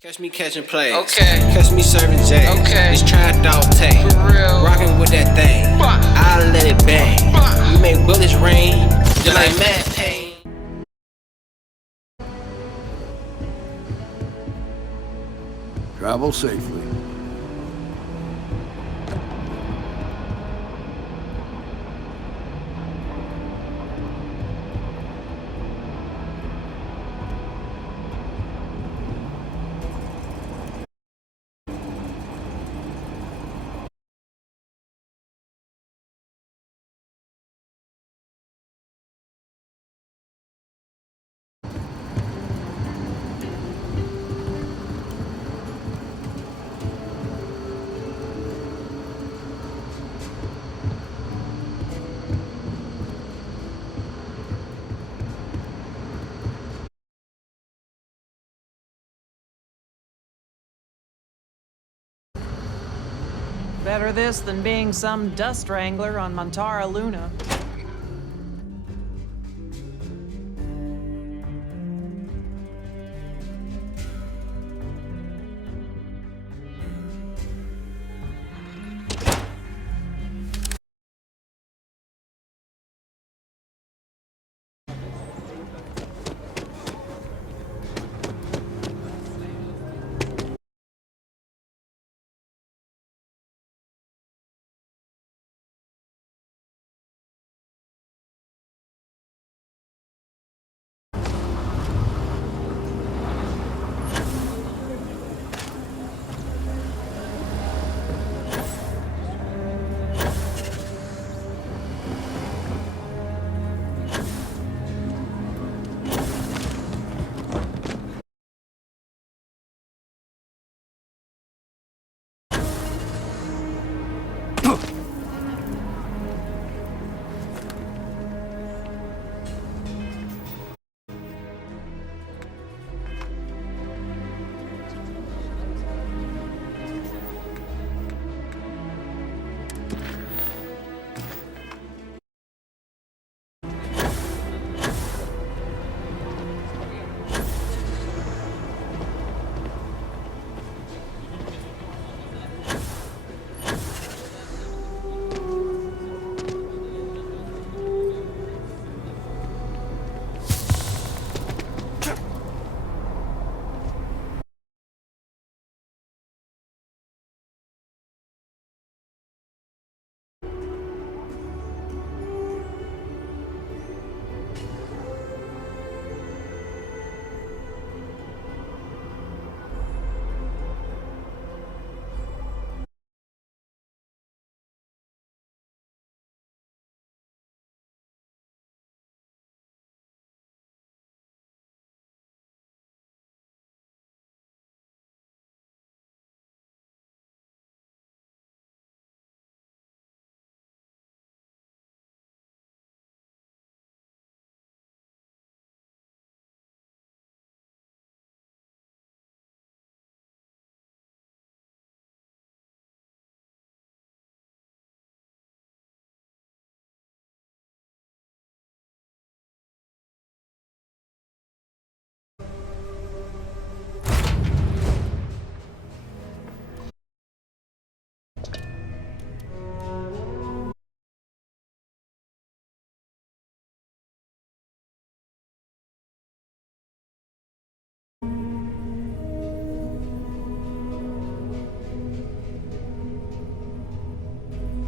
Catch me catching plays. Okay. Catch me serving J's. Okay. It's Trap Dog Tay. For real. Rockin' with that thing. I'll let it bang. We make bullets rain. Just like Matt Payne. Travel safely. Better this than being some dust wrangler on Montara Luna.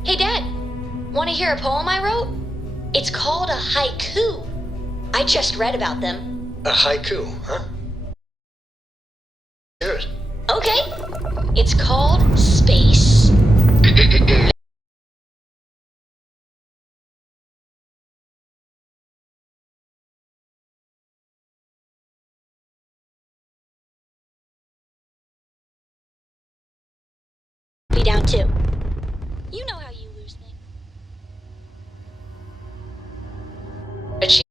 Hey Dad, want to hear a poem I wrote? It's called a haiku. I just read about them. A haiku, huh? Hear it. Okay, it's called Space. Be down too. You know how you lose things. But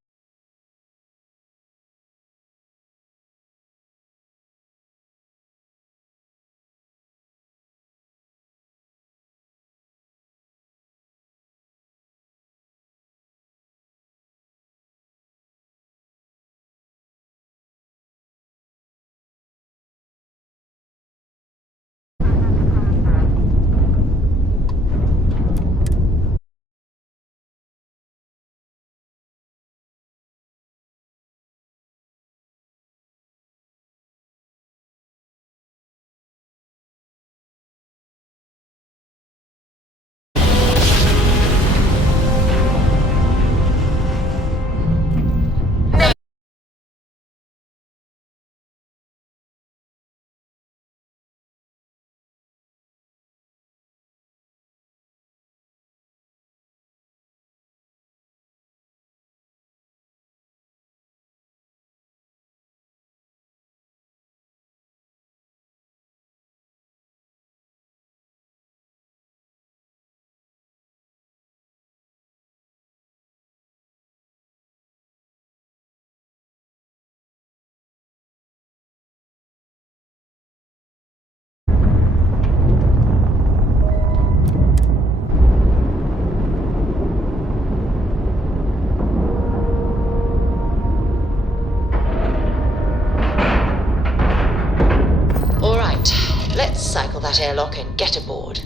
Let's cycle that airlock and get aboard.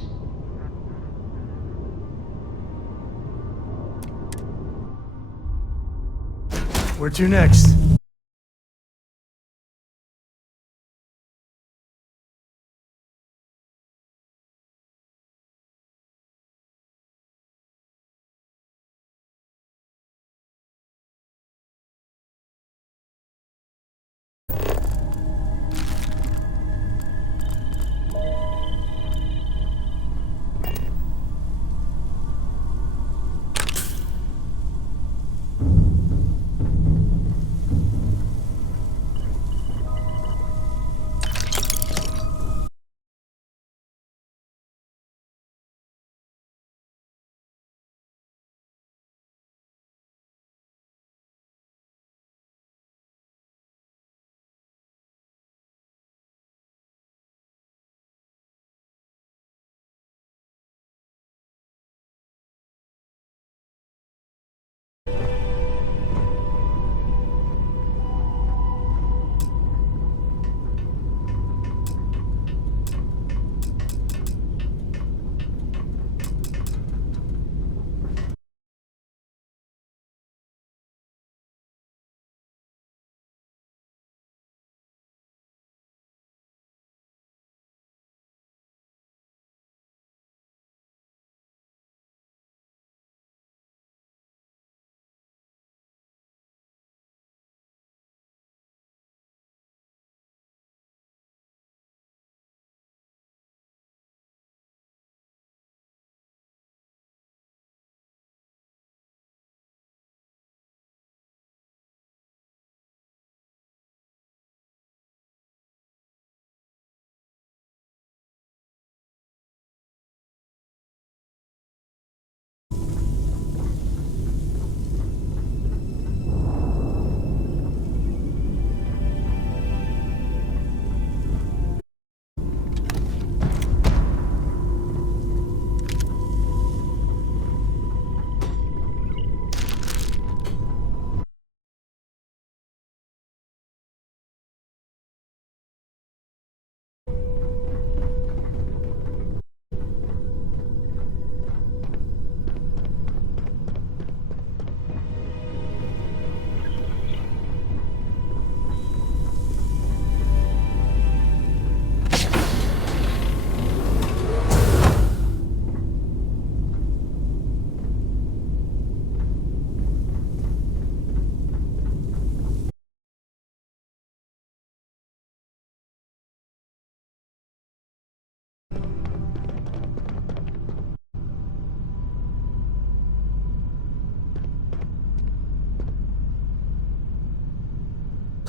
Where to next?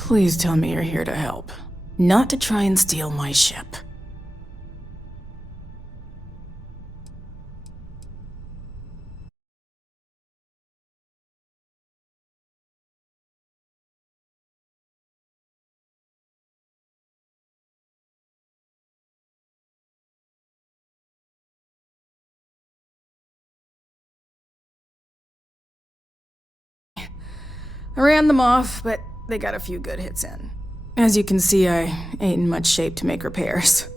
Please tell me you're here to help, not to try and steal my ship. I ran them off, but they got a few good hits in. As you can see, I ain't in much shape to make repairs.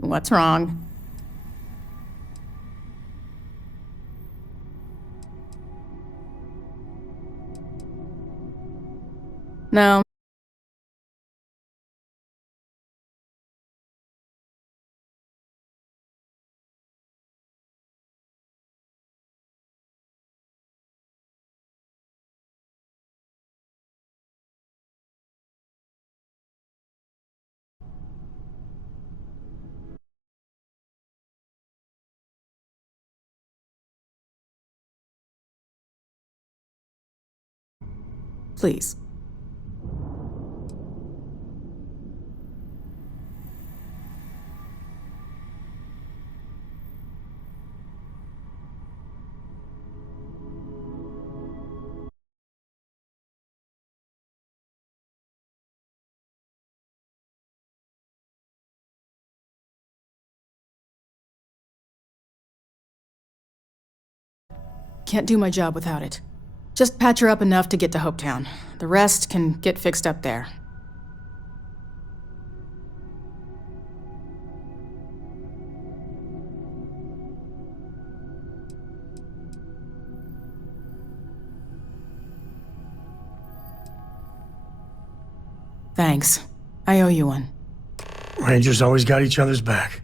What's wrong? No. Please. Can't do my job without it. Just patch her up enough to get to Hopetown. The rest can get fixed up there. Thanks. I owe you one. Rangers always got each other's back.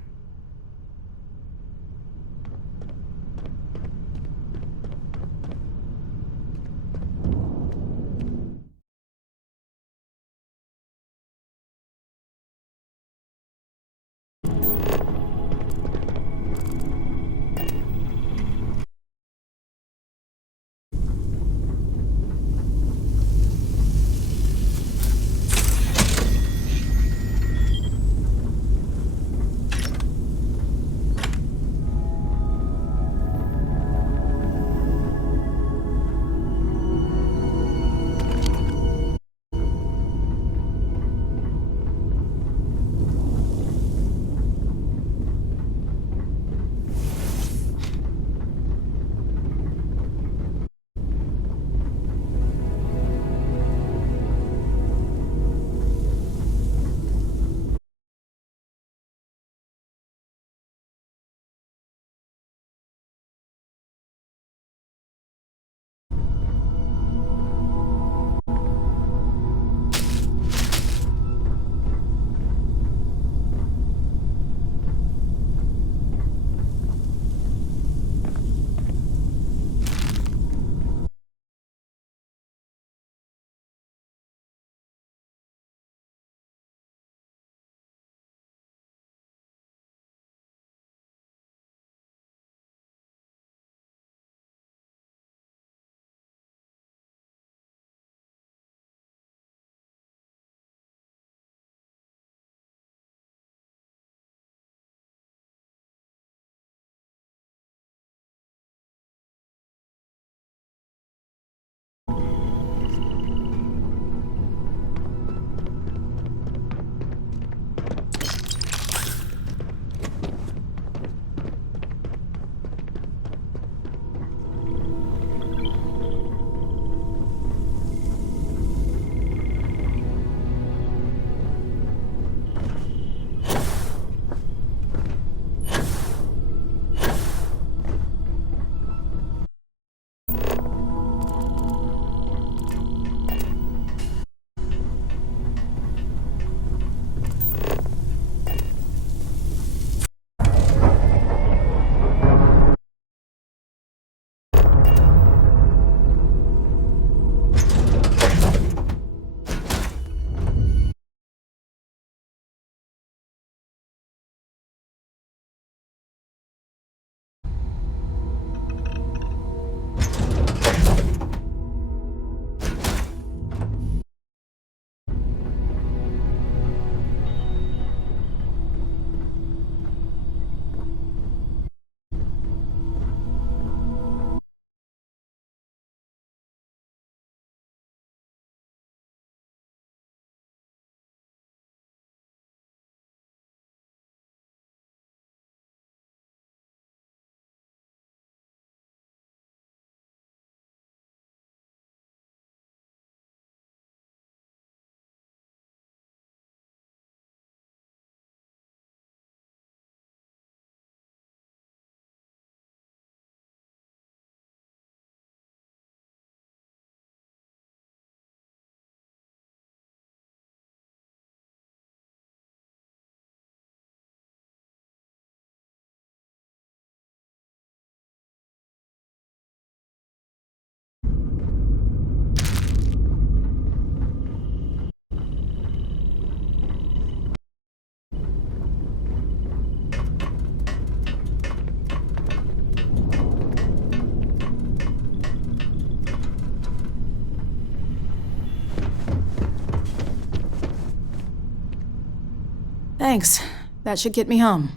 Thanks. That should get me home.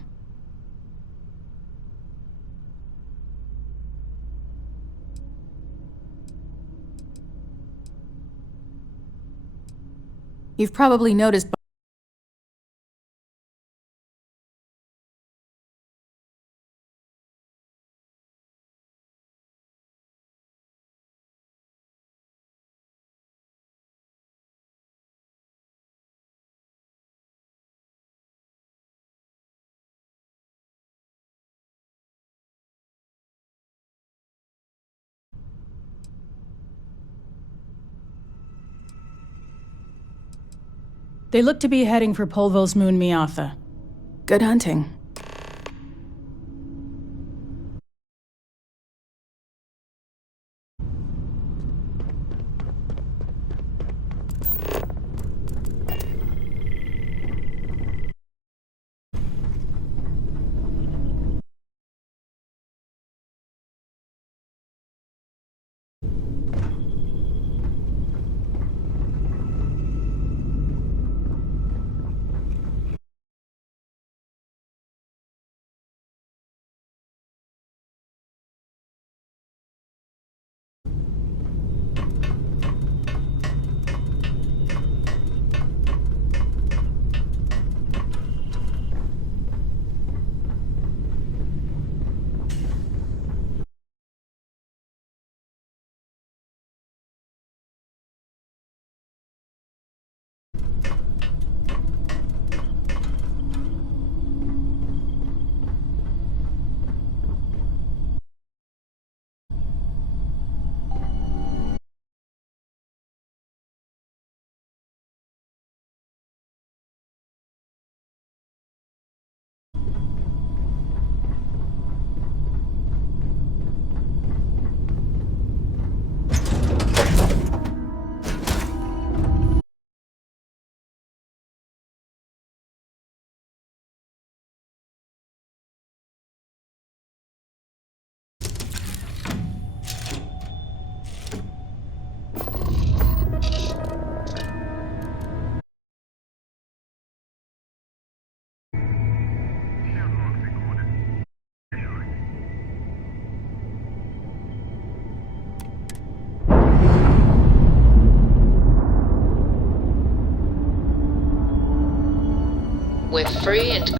You've probably noticed. They look to be heading for Polvo's moon Miatha. Good hunting. We're free and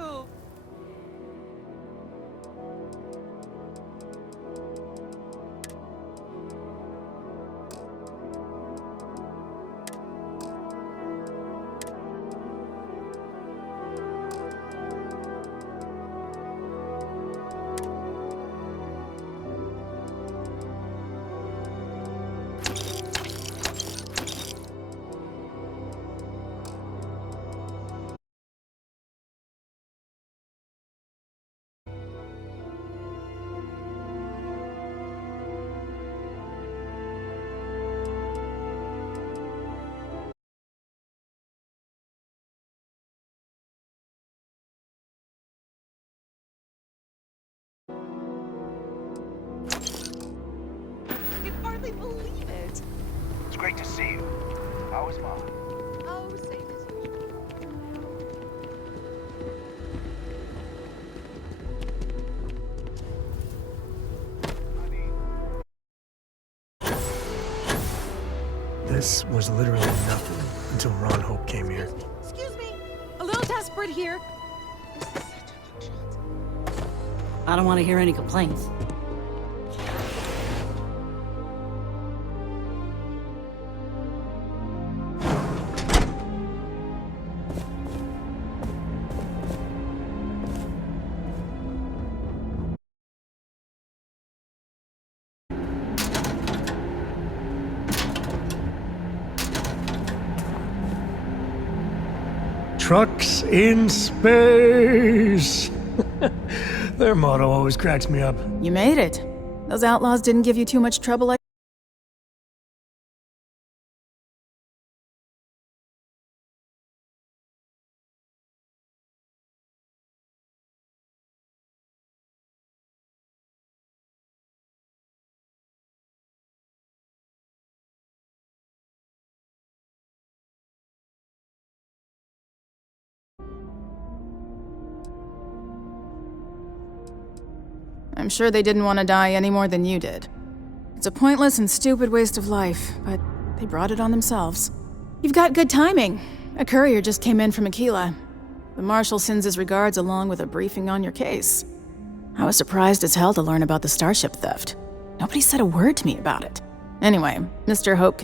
you! I can hardly believe it. It's great to see you. How is Mom? Oh, same as usual. This was literally nothing until Ron Hope came here. Excuse me. A little desperate here. I don't want to hear any complaints. Trucks in space! Their motto always cracks me up. You made it. Those outlaws didn't give you too much trouble. I'm sure they didn't want to die any more than you did. It's a pointless and stupid waste of life, but they brought it on themselves. You've got good timing. A courier just came in from Aquila. The Marshal sends his regards along with a briefing on your case. I was surprised as hell to learn about the starship theft. Nobody said a word to me about it. Anyway, Mr. Hope...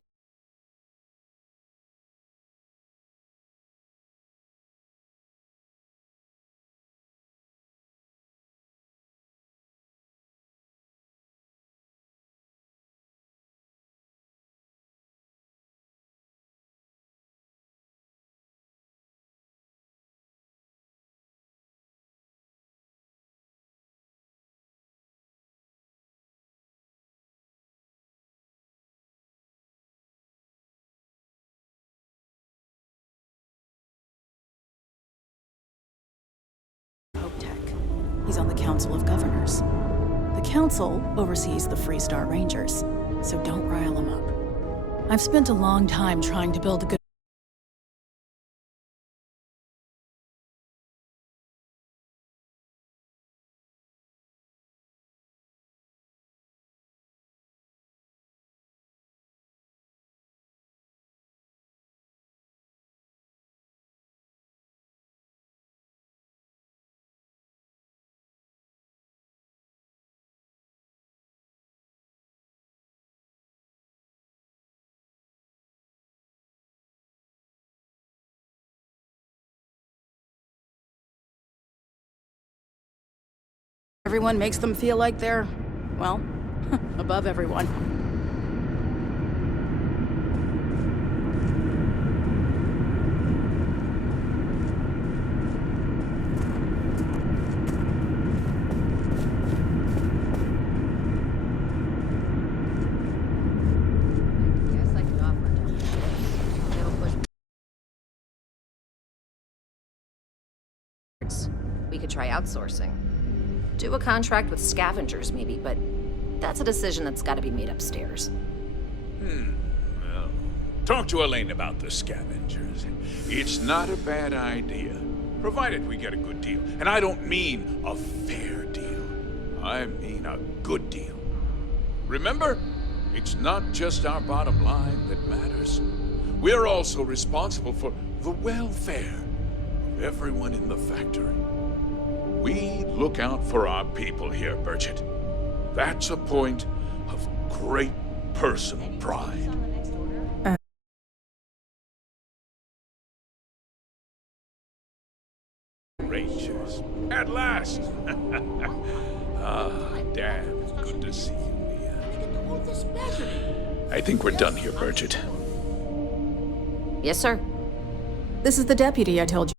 He's on the Council of Governors. The Council oversees the Freestar Rangers, so don't rile him up. I've spent a long time trying to build a good... Everyone makes them feel like they're, well, above everyone. Guess I could offer a double shift. It'll push. We could try outsourcing. Do a contract with scavengers, maybe, but that's a decision that's got to be made upstairs. Well, talk to Elaine about the scavengers. It's not a bad idea, provided we get a good deal. And I don't mean a fair deal. I mean a good deal. Remember, it's not just our bottom line that matters. We're also responsible for the welfare of everyone in the factory. We look out for our people here, Burchett. That's a point of great personal pride. Rangers, at last! Ah, damn, it's good to see you, Mia. I think we're done here, Burchett. Yes, sir. This is the deputy I told you.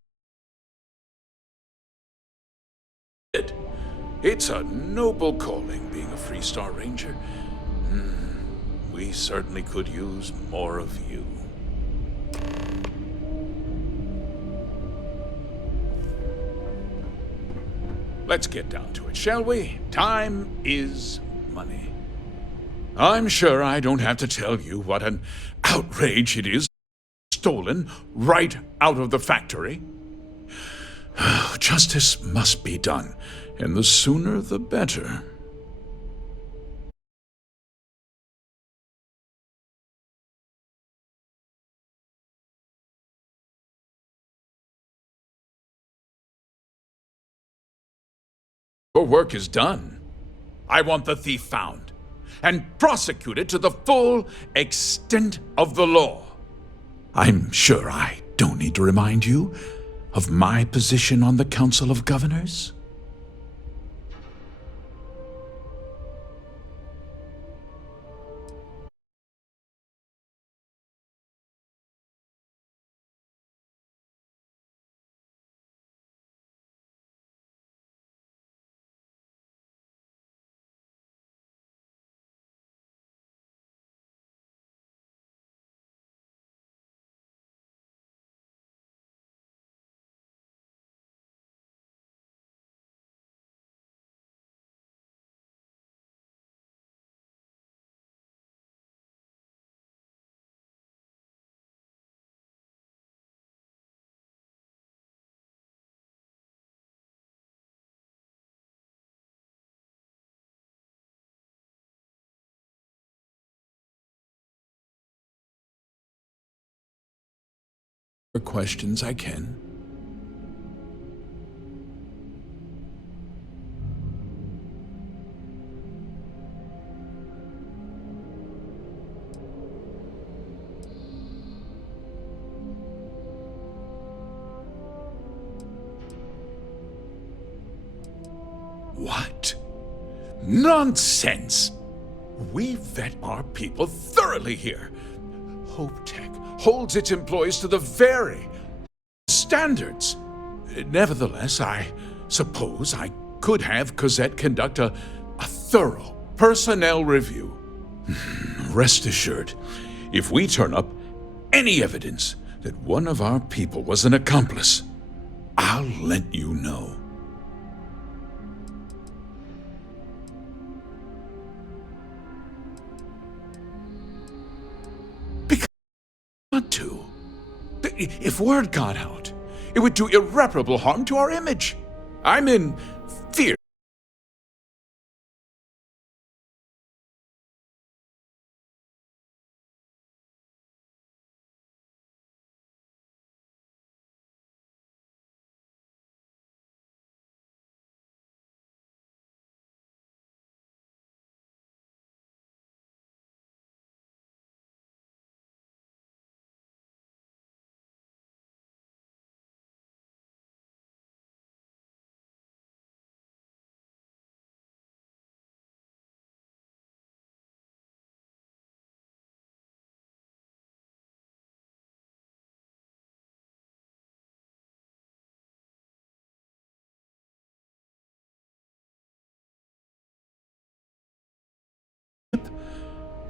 It's a noble calling, being a Freestar Ranger. We certainly could use more of you. Let's get down to it, shall we? Time is money. I'm sure I don't have to tell you what an outrage it is, stolen right out of the factory. Justice must be done, and the sooner the better. Your work is done. I want the thief found and prosecuted to the full extent of the law. I'm sure I don't need to remind you of my position on the Council of Governors. Questions I can. What? Nonsense! We vet our people thoroughly here. Hope Tech holds its employees to the very standards. Nevertheless, I suppose I could have Cosette conduct a thorough personnel review. Rest assured, if we turn up any evidence that one of our people was an accomplice, I'll let you know. To. If word got out, it would do irreparable harm to our image. I'm in fear.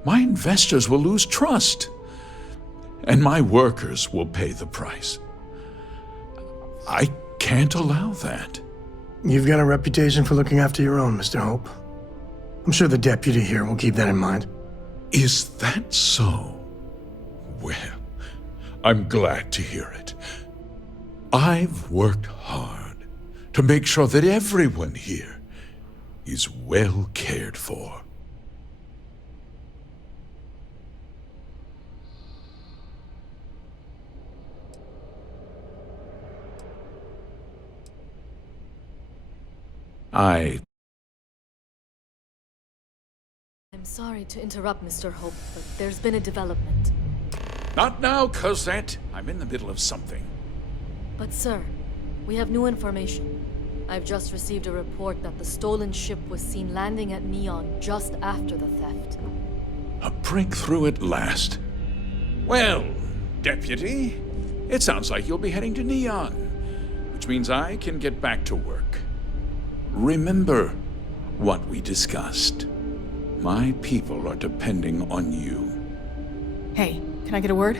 My investors will lose trust, and my workers will pay the price. I can't allow that. You've got a reputation for looking after your own, Mr. Hope. I'm sure the deputy here will keep that in mind. Is that so? Well, I'm glad to hear it. I've worked hard to make sure that everyone here is well cared for. I... I'm sorry to interrupt, Mr. Hope, but there's been a development. Not now, Cosette. I'm in the middle of something. But sir, we have new information. I've just received a report that the stolen ship was seen landing at Neon just after the theft. A breakthrough at last. Well, Deputy, it sounds like you'll be heading to Neon, which means I can get back to work. Remember what we discussed. My people are depending on you. Hey, can I get a word?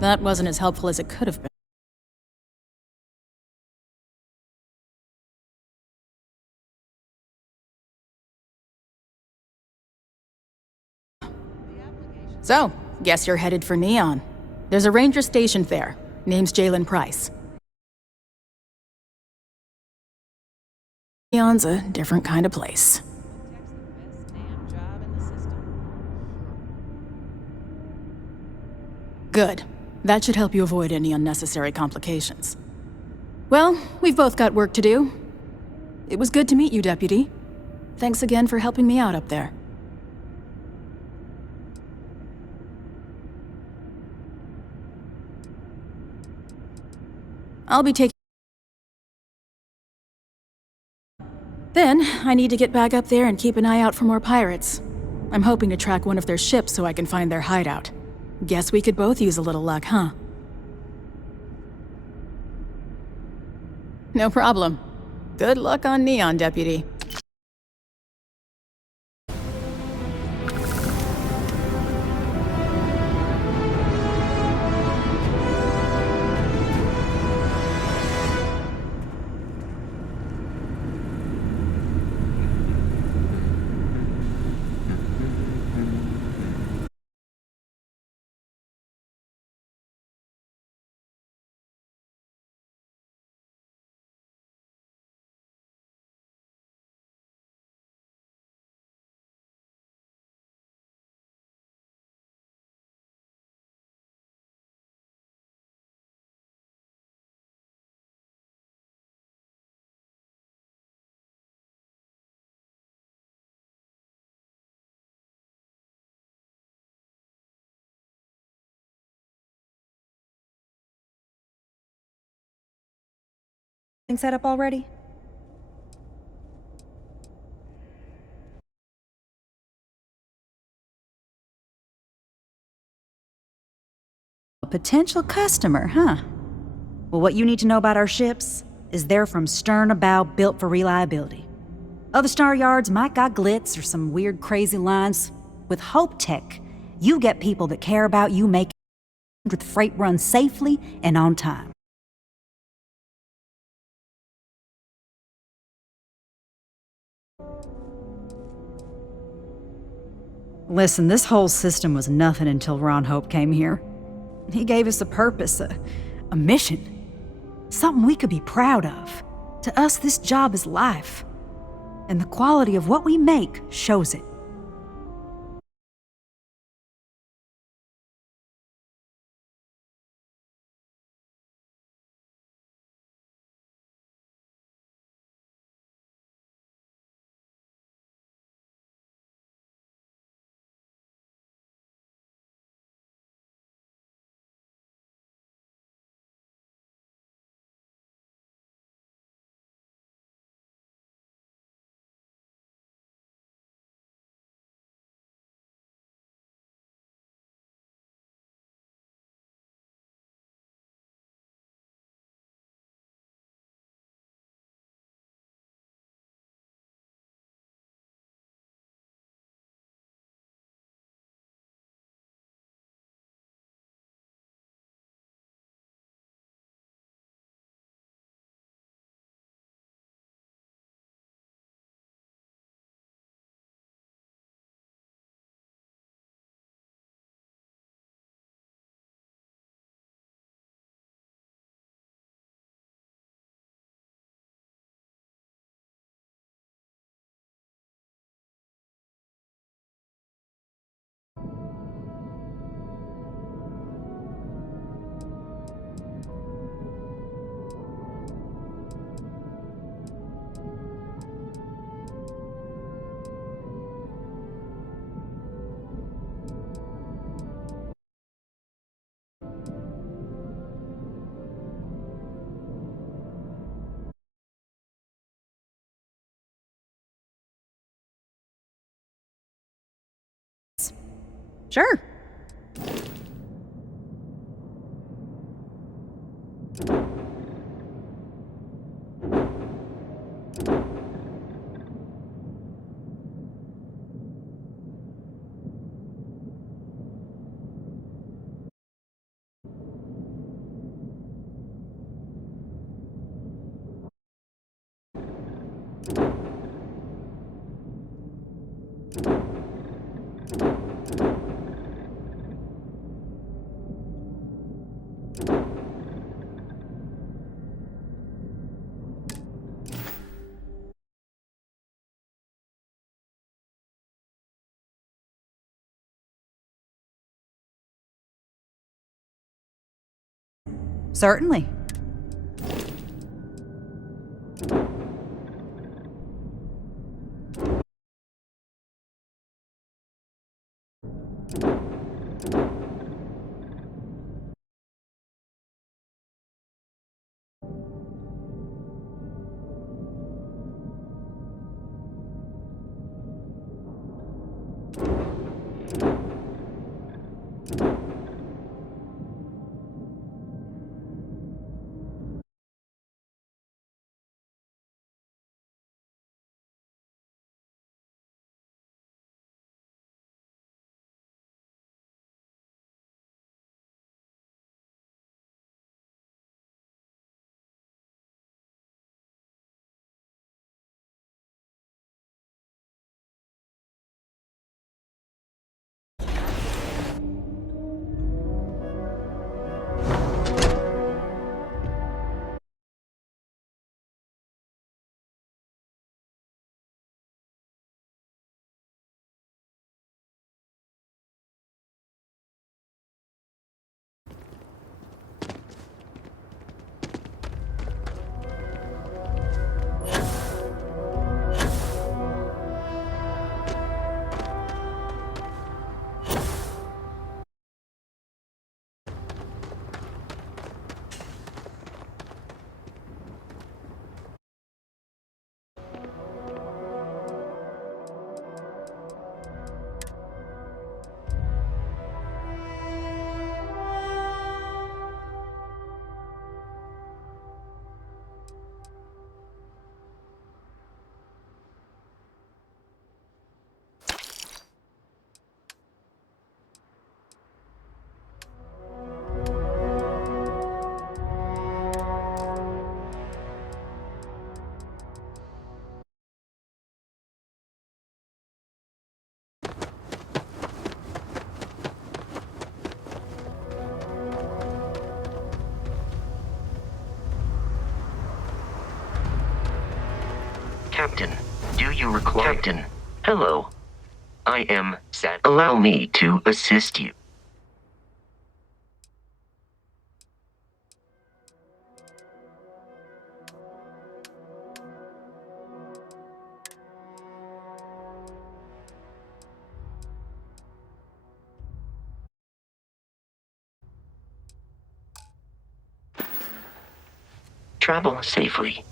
That wasn't as helpful as it could have been. So, guess you're headed for Neon. There's a ranger stationed there. Name's Jalen Price. Neon's a different kind of place. Good. That should help you avoid any unnecessary complications. Well, we've both got work to do. It was good to meet you, Deputy. Thanks again for helping me out up there. I'll be taking... Then, I need to get back up there and keep an eye out for more pirates. I'm hoping to track one of their ships so I can find their hideout. Guess we could both use a little luck, huh? No problem. Good luck on Neon, Deputy. Set up already? A potential customer, huh? Well, what you need to know about our ships is they're from stern to bow, built for reliability. Other star yards might got glitz or some weird crazy lines. With Hope Tech, you get people that care about you making with freight run safely and on time. Listen, this whole system was nothing until Ron Hope came here. He gave us a purpose, a mission. Something we could be proud of. To us, this job is life. And the quality of what we make shows it. Sure. Certainly. Captain, do you require... Captain, hello. I am sad. Allow me to assist you. Travel safely.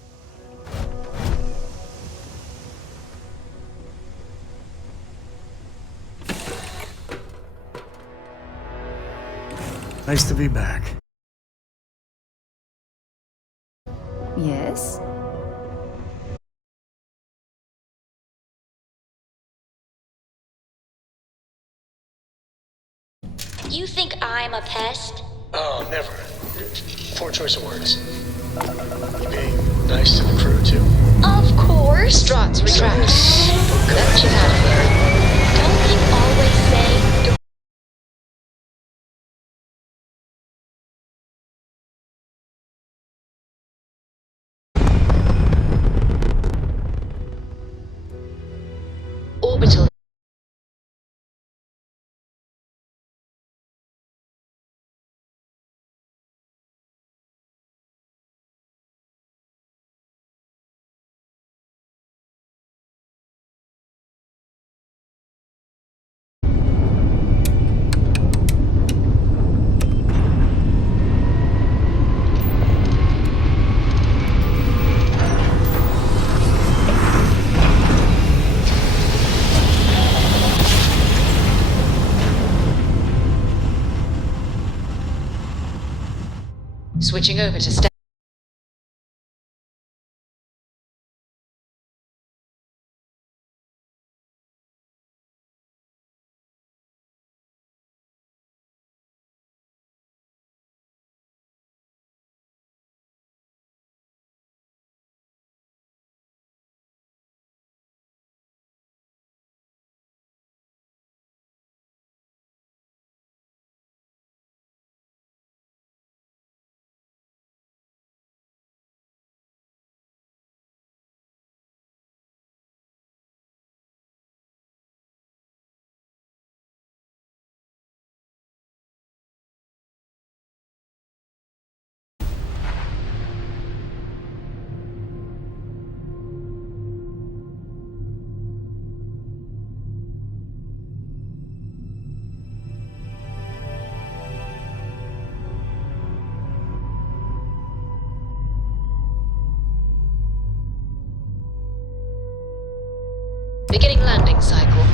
Nice to be back. Yes? You think I'm a pest? Oh, never. Poor choice of words. You being nice to the crew, too? Of course. Strats, retract. That should happen. Don't you always say... Orbital. Switching over to beginning landing cycle.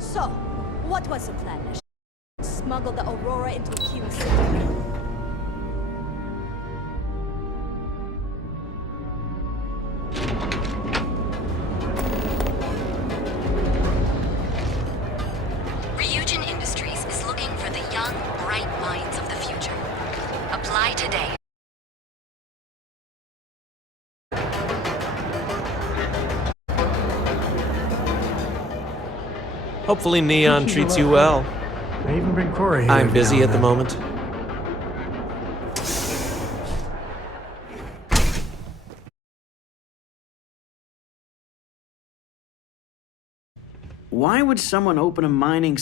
So, what was the plan? Smuggle the Aurora into Aquila City? Ryujin Industries is looking for the young, bright minds of the future. Apply today. Hopefully Neon treats you well. I even bring Corey here. I'm busy now at the and then. moment. Why would someone open a mining...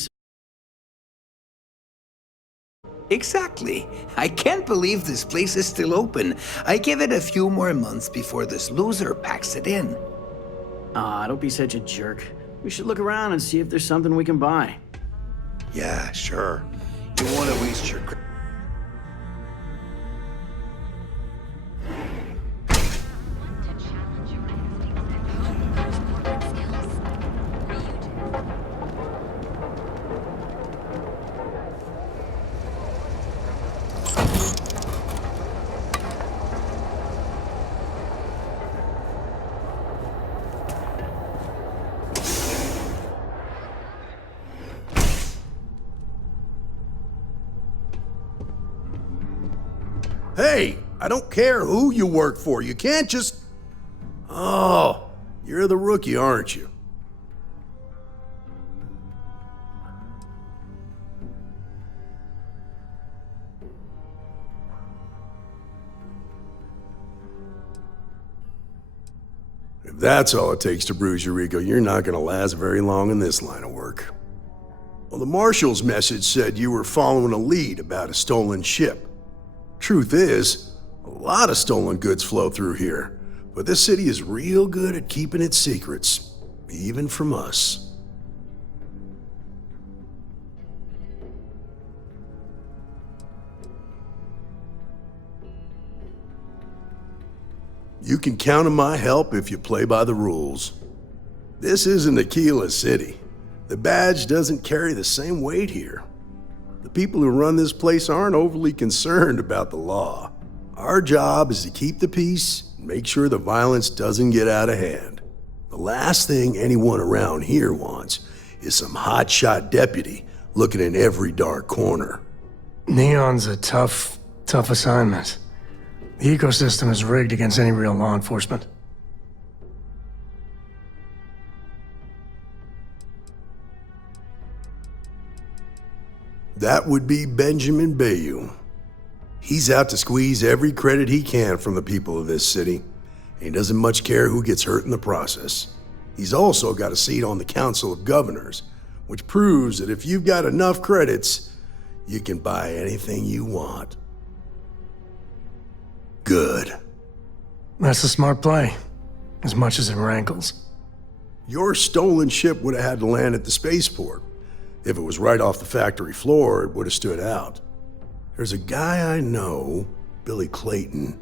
Exactly. I can't believe this place is still open. I give it a few more months before this loser packs it in. Ah, don't be such a jerk. We should look around and see if there's something we can buy. Yeah, sure. You want to waste your... Hey, I don't care who you work for. You can't just... Oh, you're the rookie, aren't you? If that's all it takes to bruise your ego, you're not gonna last very long in this line of work. Well, the Marshal's message said you were following a lead about a stolen ship. Truth is, a lot of stolen goods flow through here, but this city is real good at keeping its secrets, even from us. You can count on my help if you play by the rules. This isn't Aquila City. The badge doesn't carry the same weight here. The people who run this place aren't overly concerned about the law. Our job is to keep the peace and make sure the violence doesn't get out of hand. The last thing anyone around here wants is some hotshot deputy looking in every dark corner. Neon's a tough assignment. The ecosystem is rigged against any real law enforcement. That would be Benjamin Bayou. He's out to squeeze every credit he can from the people of this city, and he doesn't much care who gets hurt in the process. He's also got a seat on the Council of Governors, which proves that if you've got enough credits, you can buy anything you want. Good. That's a smart play, as much as it rankles. Your stolen ship would have had to land at the spaceport. If it was right off the factory floor, it would have stood out. There's a guy I know, Billy Clayton,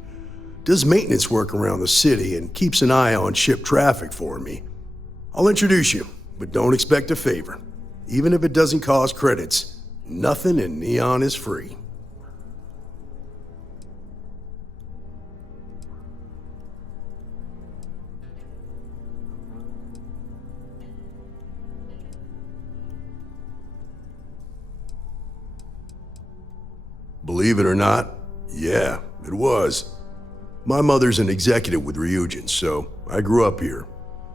does maintenance work around the city and keeps an eye on ship traffic for me. I'll introduce you, but don't expect a favor. Even if it doesn't cost credits, nothing in Neon is free. Believe it or not, yeah, it was. My mother's an executive with Ryujin, so I grew up here.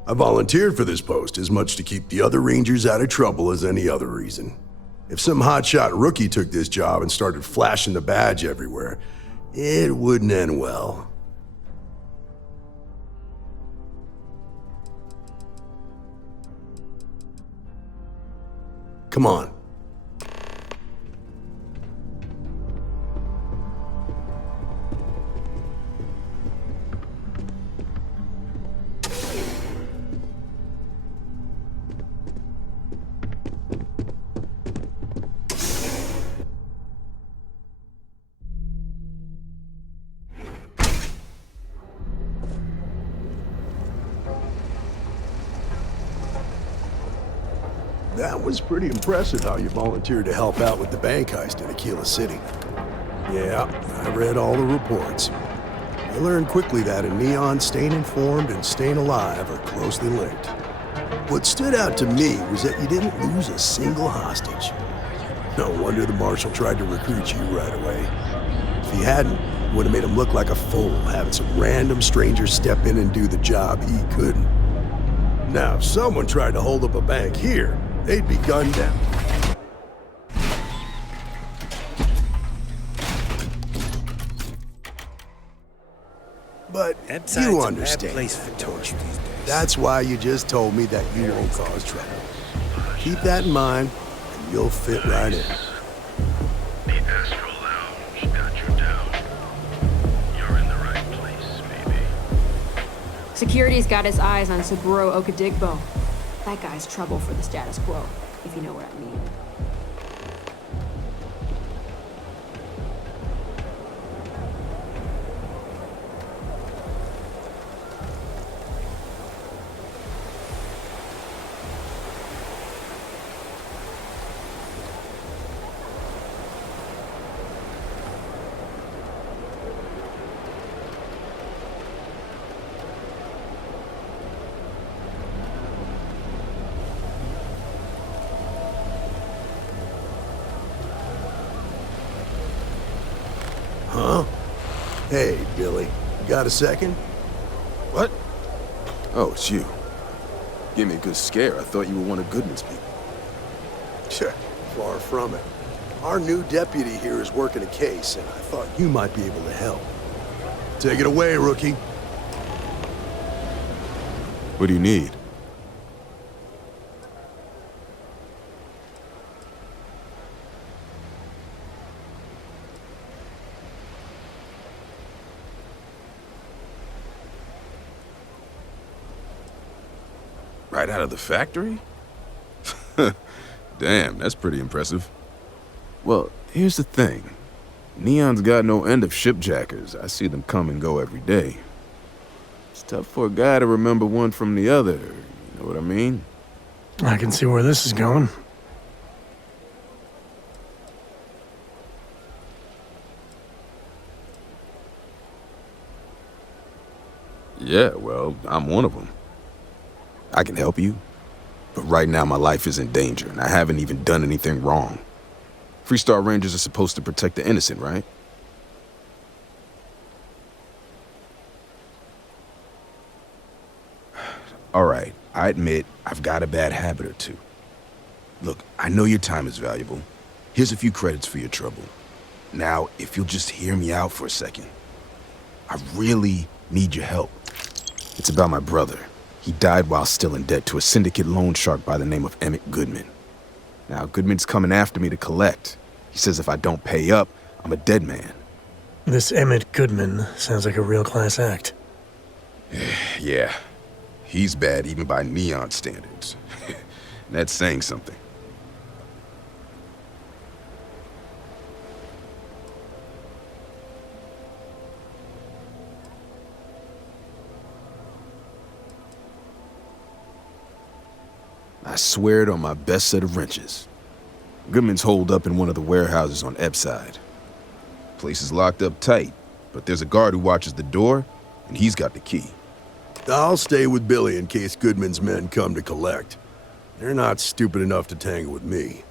I volunteered for this post as much to keep the other Rangers out of trouble as any other reason. If some hotshot rookie took this job and started flashing the badge everywhere, it wouldn't end well. Come on. That was pretty impressive how you volunteered to help out with the bank heist in Aquila City. Yeah, I read all the reports. I learned quickly that in Neon, staying informed and staying alive are closely linked. What stood out to me was that you didn't lose a single hostage. No wonder the Marshal tried to recruit you right away. If he hadn't, it would have made him look like a fool, having some random stranger step in and do the job he couldn't. Now, if someone tried to hold up a bank here, they'd be gunned down. But you understand. That's why you just told me that you won't cause trouble. Keep that in mind, and you'll fit right in. The Astral Lounge got you down. You're in the right place, baby. Security's got his eyes on Saburo Okadigbo. That guy's trouble for the status quo, if you know what I mean. Huh? Hey, Billy, you got a second? What? Oh, it's you. Gave me a good scare. I thought you were one of Goodman's people. Check. Far from it. Our new deputy here is working a case, and I thought you might be able to help. Take it away, rookie. What do you need? Right out of the factory? Damn, that's pretty impressive. Well, here's the thing. Neon's got no end of shipjackers. I see them come and go every day. It's tough for a guy to remember one from the other, you know what I mean? I can see where this is going. Yeah, well, I'm one of them. I can help you, but right now my life is in danger, and I haven't even done anything wrong. Freestar Rangers are supposed to protect the innocent, right? All right, I admit I've got a bad habit or two. Look, I know your time is valuable. Here's a few credits for your trouble. Now, if you'll just hear me out for a second. I really need your help. It's about my brother. He died while still in debt to a syndicate loan shark by the name of Emmett Goodman. Now, Goodman's coming after me to collect. He says if I don't pay up, I'm a dead man. This Emmett Goodman sounds like a real class act. Yeah, he's bad even by Neon standards. That's saying something. I swear it on my best set of wrenches. Goodman's holed up in one of the warehouses on Epside. Place is locked up tight, but there's a guard who watches the door, and he's got the key. I'll stay with Billy in case Goodman's men come to collect. They're not stupid enough to tangle with me.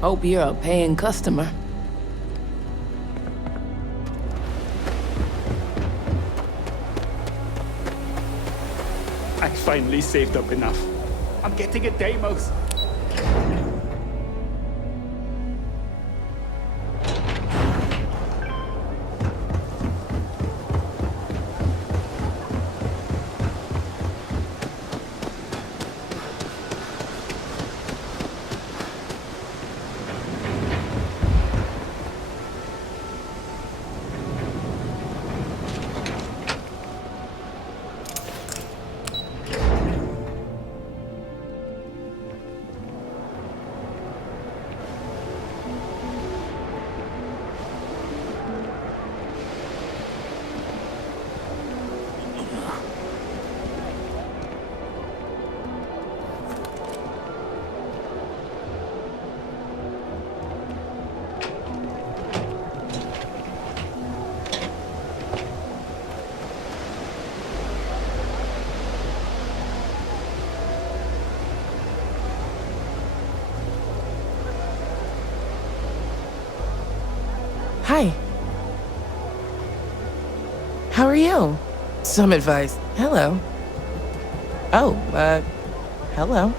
Hope you're a paying customer. I finally saved up enough. I'm getting a Deimos. Hi. How are you? Some advice. Hello. Oh, hello.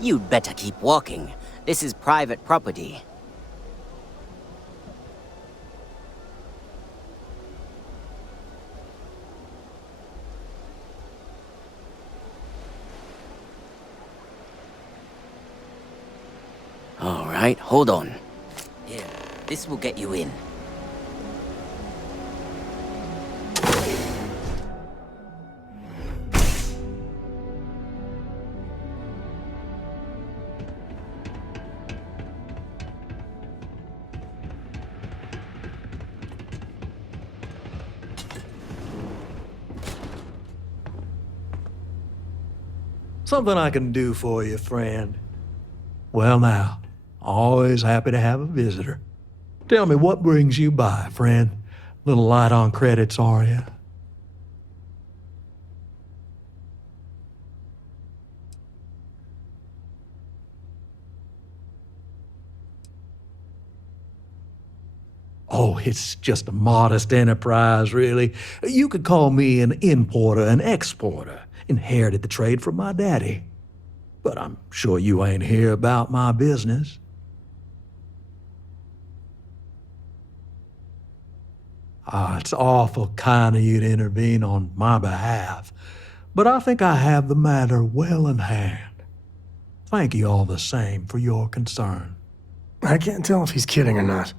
You'd better keep walking. This is private property. All right, hold on. Here, this will get you in. Something I can do for you, friend. Well now, always happy to have a visitor. Tell me, what brings you by, friend? Little light on credits, are you? Oh, it's just a modest enterprise, really. You could call me an importer and exporter. Inherited the trade from my daddy. But I'm sure you ain't here about my business. It's awful kind of you to intervene on my behalf, but I think I have the matter well in hand. Thank you all the same for your concern. I can't tell if he's kidding or not.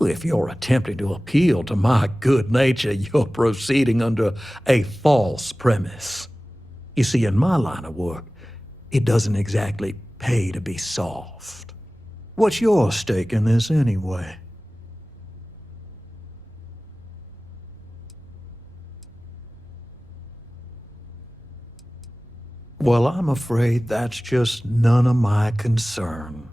If you're attempting to appeal to my good nature, you're proceeding under a false premise. You see, in my line of work, it doesn't exactly pay to be soft. What's your stake in this anyway? Well, I'm afraid that's just none of my concern.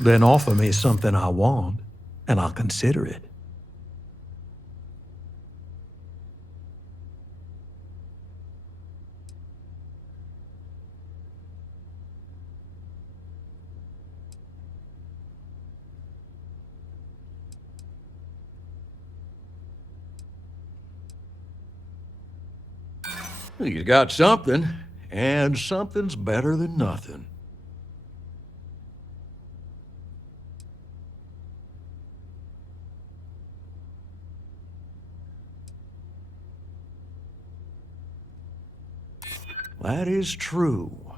Then offer me something I want, and I'll consider it. You got something, and something's better than nothing. That is true.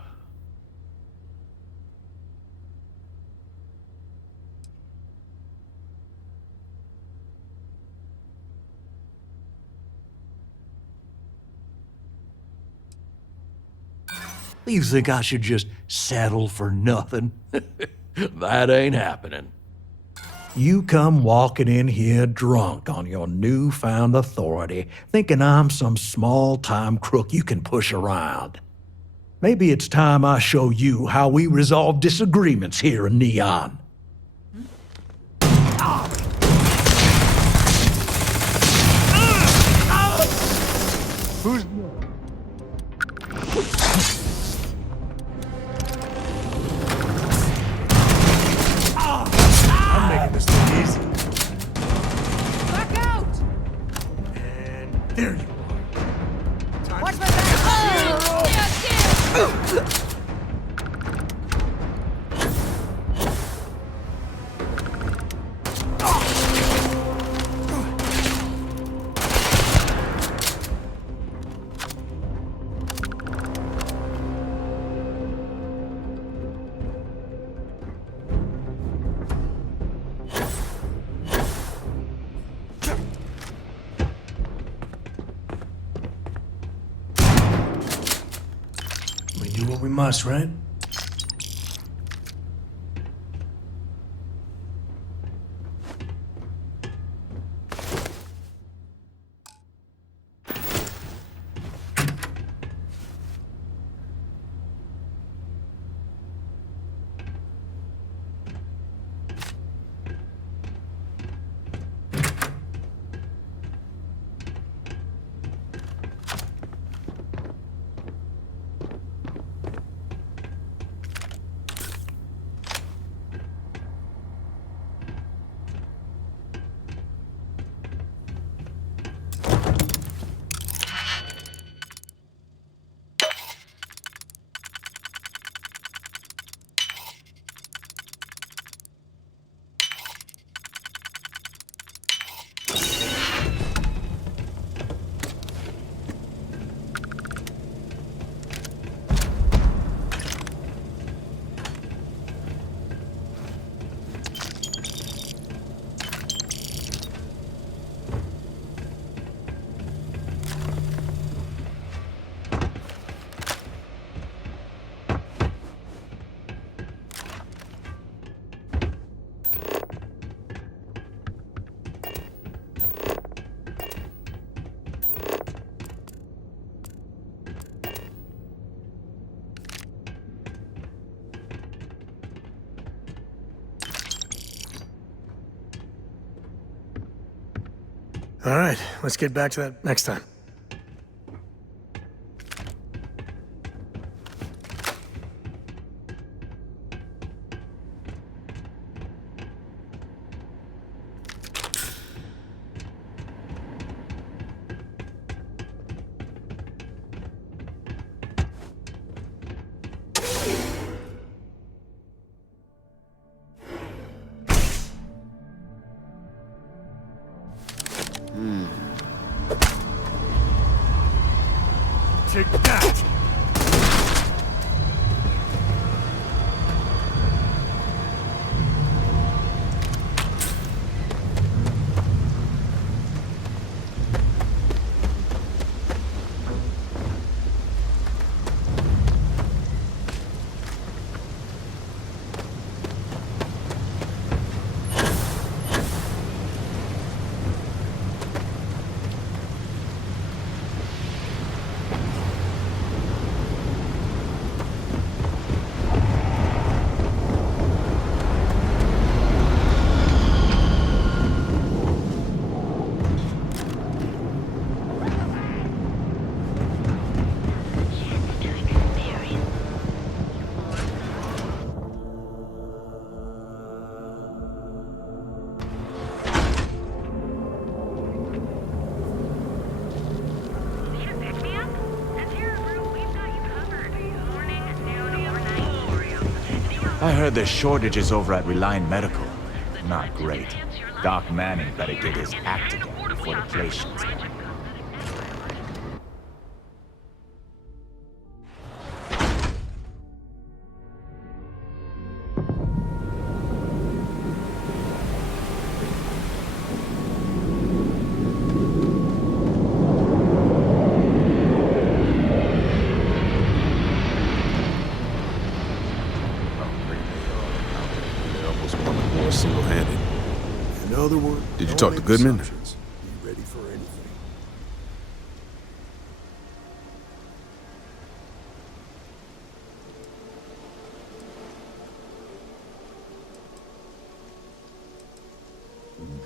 You think I should just settle for nothing? That ain't happening. You come walking in here drunk on your newfound authority, thinking I'm some small-time crook you can push around. Maybe it's time I show you how we resolve disagreements here in Neon. Who's... I'm making this look easy. Back out! And there you are. Watch my back! We do what we must, right? All right, let's get back to that next time. Take that! I heard there's shortages over at Reliant Medical. Not great. Doc Manning better get his act together before the place shuts down. Single-handed. In other words, did you talk to Goodman? Be ready for anything.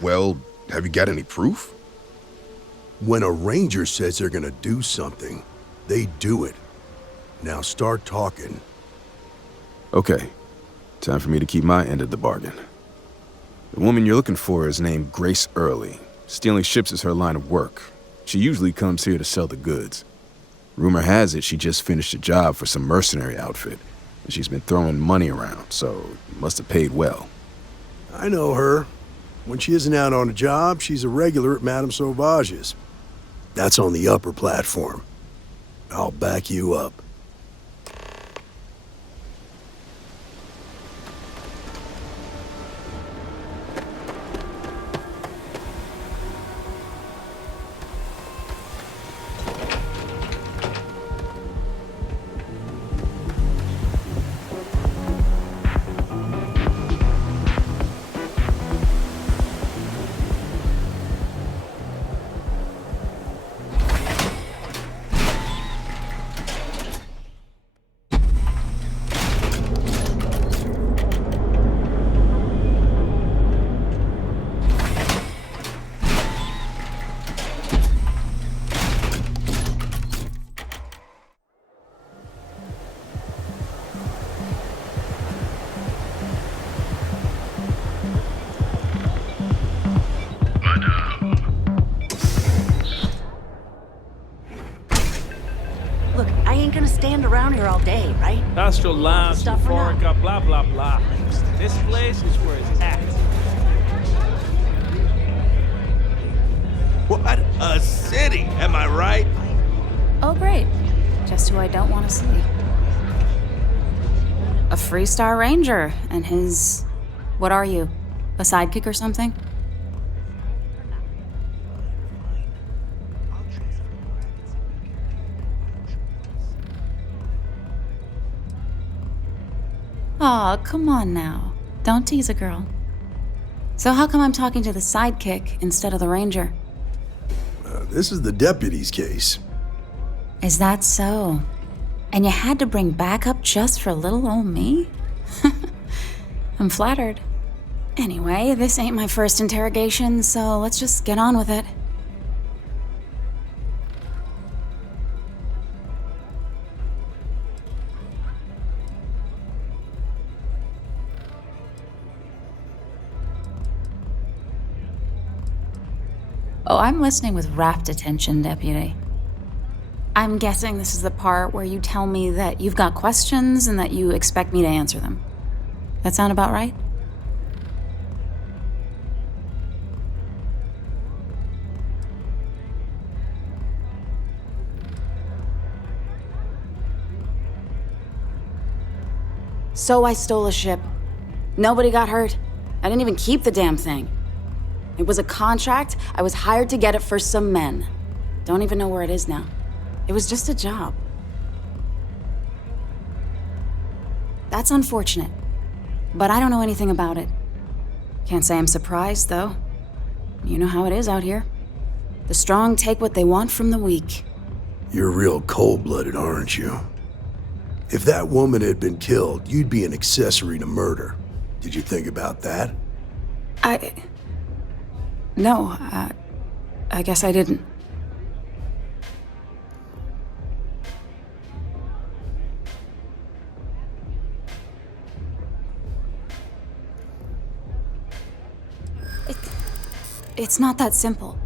Well, have you got any proof? When a ranger says they're gonna do something, they do it. Now start talking. Okay. Time for me to keep my end of the bargain. The woman you're looking for is named Grace Early. Stealing ships is her line of work. She usually comes here to sell the goods. Rumor has it she just finished a job for some mercenary outfit, and she's been throwing money around, so must have paid well. I know her. When she isn't out on a job, she's a regular at Madame Sauvage's. That's on the upper platform. I'll back you up. Look, I ain't gonna stand around here all day, right? Astral Lounge, Stuff for now. Euphorica, blah, blah, blah. This place is where it's at. What a city, am I right? Oh, great. Just who I don't want to see. A Freestar Ranger and his... What are you? A sidekick or something? Aw, come on now. Don't tease a girl. So how come I'm talking to the sidekick instead of the ranger? This is the deputy's case. Is that so? And you had to bring backup just for little old me? I'm flattered. Anyway, this ain't my first interrogation, so let's just get on with it. Oh, I'm listening with rapt attention, Deputy. I'm guessing this is the part where you tell me that you've got questions and that you expect me to answer them. That sound about right? So I stole a ship. Nobody got hurt. I didn't even keep the damn thing. It was a contract. I was hired to get it for some men. Don't even know where it is now. It was just a job. That's unfortunate. But I don't know anything about it. Can't say I'm surprised, though. You know how it is out here. The strong take what they want from the weak. You're real cold-blooded, aren't you? If that woman had been killed, you'd be an accessory to murder. Did you think about that? No, I guess I didn't. It's not that simple.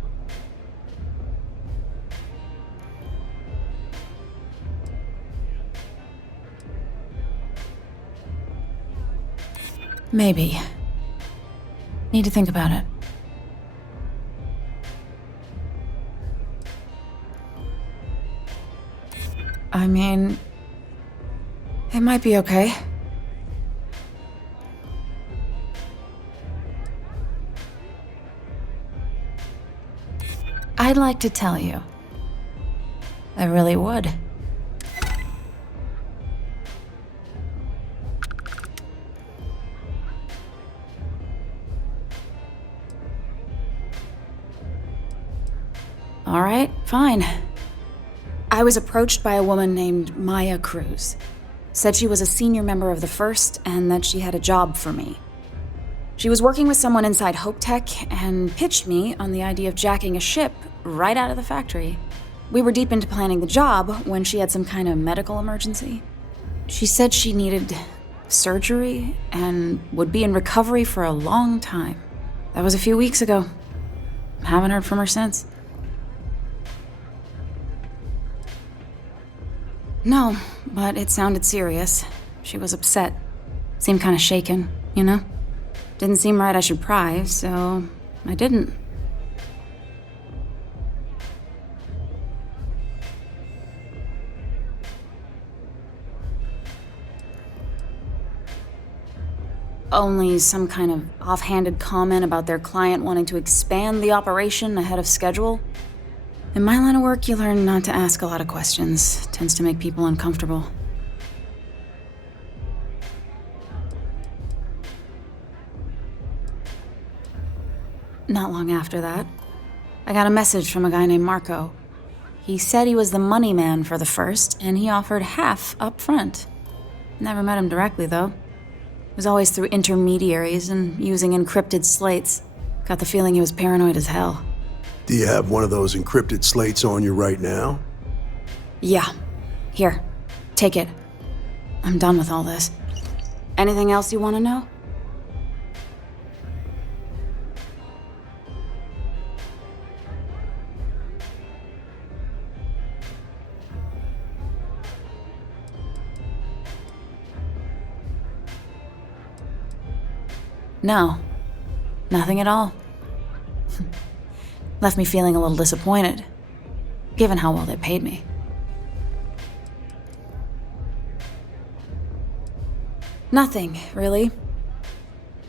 Maybe. Need to think about it. I mean, it might be okay. I'd like to tell you. I really would. All right, fine. I was approached by a woman named Maya Cruz. Said she was a senior member of the First and that she had a job for me. She was working with someone inside Hope Tech and pitched me on the idea of jacking a ship right out of the factory. We were deep into planning the job when she had some kind of medical emergency. She said she needed surgery and would be in recovery for a long time. That was a few weeks ago. Haven't heard from her since. No, but it sounded serious. She was upset. Seemed kind of shaken, you know? Didn't seem right I should pry, so I didn't. Only some kind of offhanded comment about their client wanting to expand the operation ahead of schedule. In my line of work, you learn not to ask a lot of questions. Tends to make people uncomfortable. Not long after that, I got a message from a guy named Marco. He said he was the money man for the First, and he offered half up front. Never met him directly, though. It was always through intermediaries and using encrypted slates. Got the feeling he was paranoid as hell. Do you have one of those encrypted slates on you right now? Yeah. Here. Take it. I'm done with all this. Anything else you want to know? No. Nothing at all. Left me feeling a little disappointed, given how well they paid me. Nothing, really.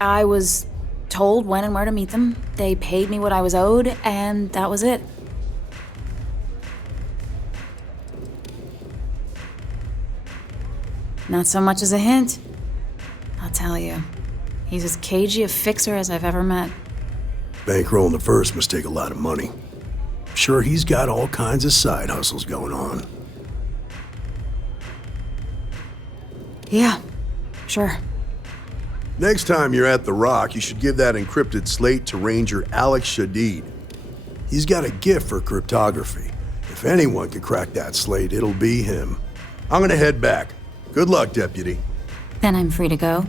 I was told when and where to meet them. They paid me what I was owed, and that was it. Not so much as a hint. I'll tell you. He's as cagey a fixer as I've ever met. Bankrolling the First must take a lot of money. Sure, he's got all kinds of side hustles going on. Yeah, sure. Next time you're at the Rock, you should give that encrypted slate to Ranger Alex Shadid. He's got a gift for cryptography. If anyone can crack that slate, it'll be him. I'm gonna head back. Good luck, Deputy. Then I'm free to go.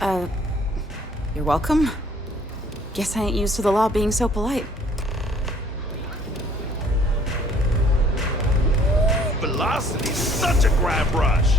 Oh. You're welcome. Guess I ain't used to the law being so polite. velocity, such a grab rush.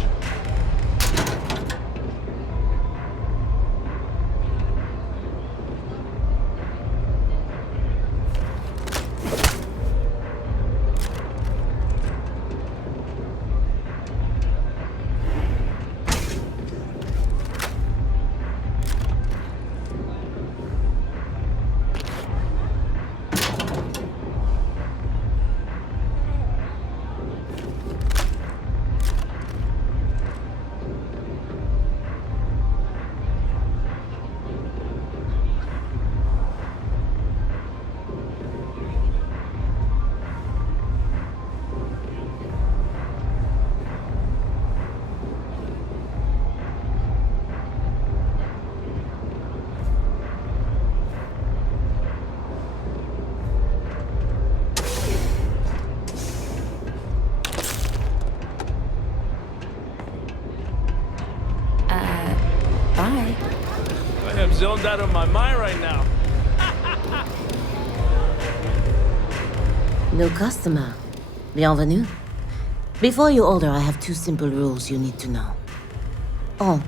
Bye. I am zoned out of my mind right now. New customer. Bienvenue. Before you order, I have 2 simple rules you need to know. Oh,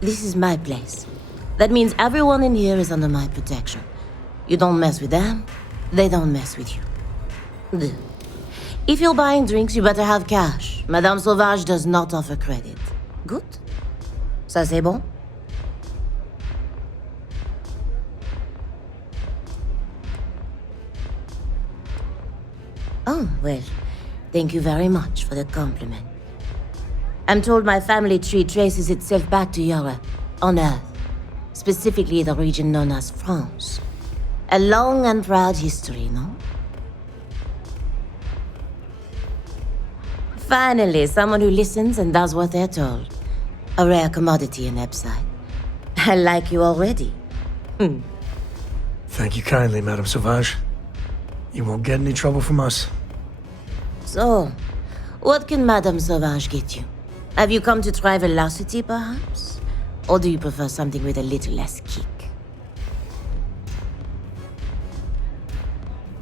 this is my place. That means everyone in here is under my protection. You don't mess with them, they don't mess with you. Deux. If you're buying drinks, you better have cash. Madame Sauvage does not offer credit. Good? Ça c'est bon? Oh, well, thank you very much for the compliment. I'm told my family tree traces itself back to Europe, on Earth, specifically the region known as France. A long and proud history, no? Finally, someone who listens and does what they're told. A rare commodity in Epside. I like you already. Thank you kindly, Madame Sauvage. You won't get any trouble from us. So, what can Madame Sauvage get you? Have you come to try velocity, perhaps? Or do you prefer something with a little less kick?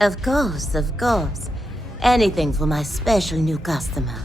Of course, of course. Anything for my special new customer.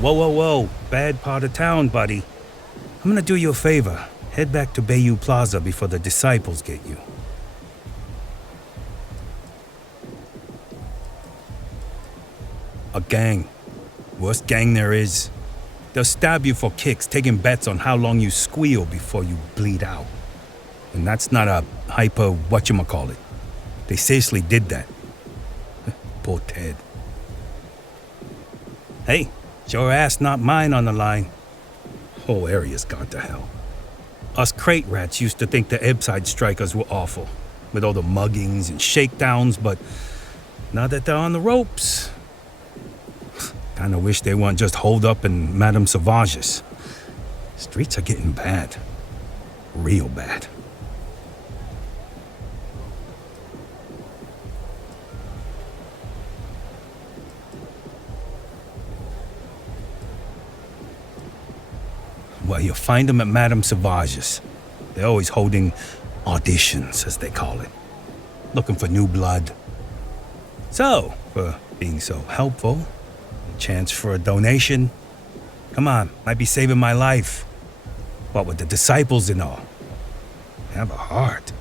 Whoa, whoa, whoa. Bad part of town, buddy. I'm gonna do you a favor. Head back to Bayou Plaza before the disciples get you. A gang. Worst gang there is. They'll stab you for kicks, taking bets on how long you squeal before you bleed out. And that's not a hyper whatchamacallit. They seriously did that. Poor Ted. Hey, it's your ass, not mine on the line. Whole area's gone to hell. Us crate rats used to think the Epside strikers were awful, with all the muggings and shakedowns, but now that they're on the ropes, kinda wish they weren't just holed up in Madame Sauvage's. Streets are getting bad. Real bad. Well, you'll find them at Madame Sauvage's. They're always holding auditions, as they call it. Looking for new blood. So, for being so helpful, a chance for a donation. Come on, might be saving my life. What with the disciples and all. Have a heart.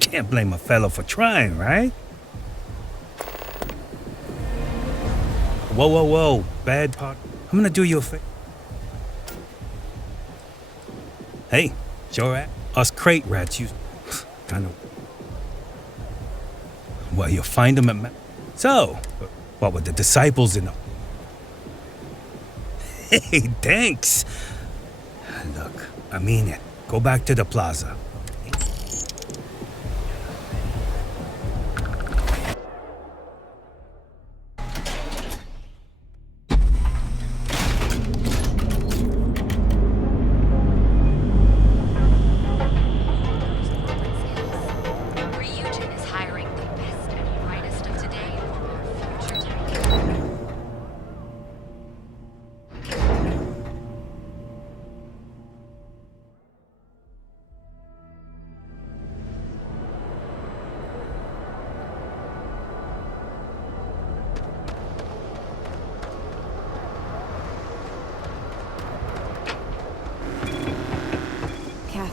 Can't blame a fellow for trying, right? Whoa, whoa, whoa. Bad part. I'm gonna do you a favor. Hey, sure at us crate rats used kind of. Well, you'll find them at So, what with the disciples and all. Hey, thanks. Look, I mean it. Go back to the plaza.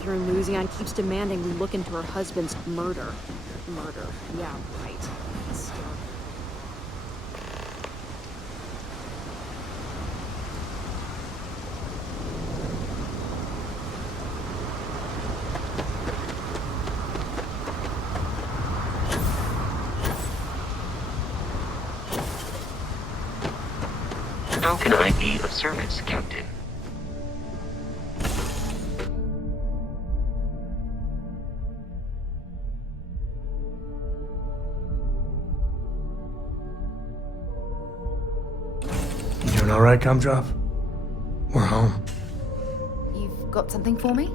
Louisiana keeps demanding we look into her husband's murder. Murder. Yeah, right. How can I be of service, Captain? All right, Gumdrop? We're home. You've got something for me?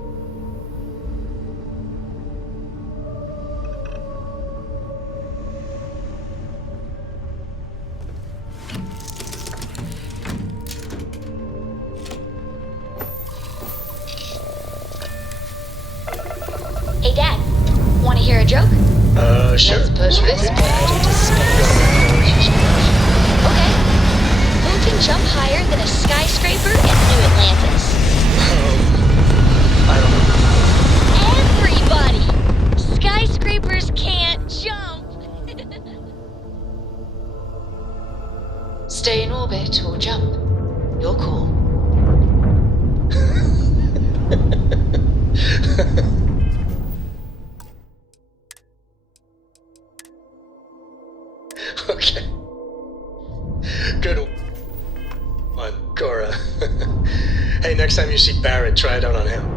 Hey, Dad. Want to hear a joke? Sure. Let's put this bird into space. Okay. Who can jump higher than a skyscraper in New Atlantis? I don't know. Everybody! Skyscrapers can't jump! Stay in orbit or jump. Your call. Okay. Good one, Cora. Hey, next time you see Barrett, try it out on him.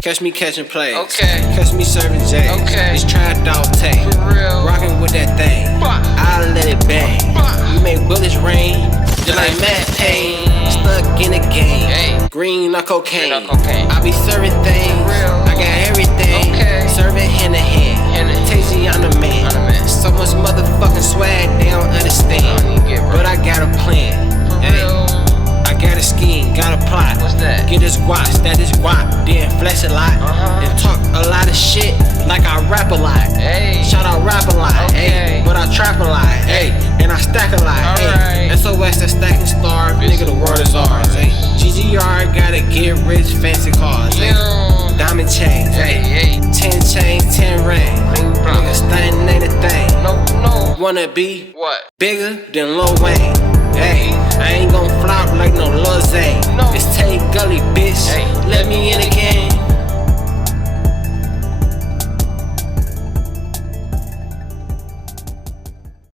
Catch me catching plays. Okay. Catch me serving J's. Okay. It's trapped out tank. For real. Rockin' with that thing. I'll let it bang. We make bullets rain. Just like Matt Payne. Stuck in the game. Hey. Green or cocaine. I be serving things. I got everything. Okay. Serving hand to hand. Tasty on the man. So much motherfucking swag they don't understand. But I got a plan. Hey. Got a scheme, got a plot. What's that? Get this guap, that is guap. Then flex a lot. Then talk a lot of shit like I rap a lot. Hey. Shout out rap a lot. Okay. Hey. But I trap a lot. Hey. And I stack a lot. Hey. SOS the stacking star. Nigga, the world is ours. Hey. GGR gotta get rich, fancy cars. Hey. Diamond chains. Hey. 10 chains, 10 rings. Nigga, stunning ain't a thing. No. Wanna be what? Bigger than Lil Wayne. Hey, I ain't gon' flop like no Lil Zay. No. It's Tay Gully, bitch. Hey. Let me in the game.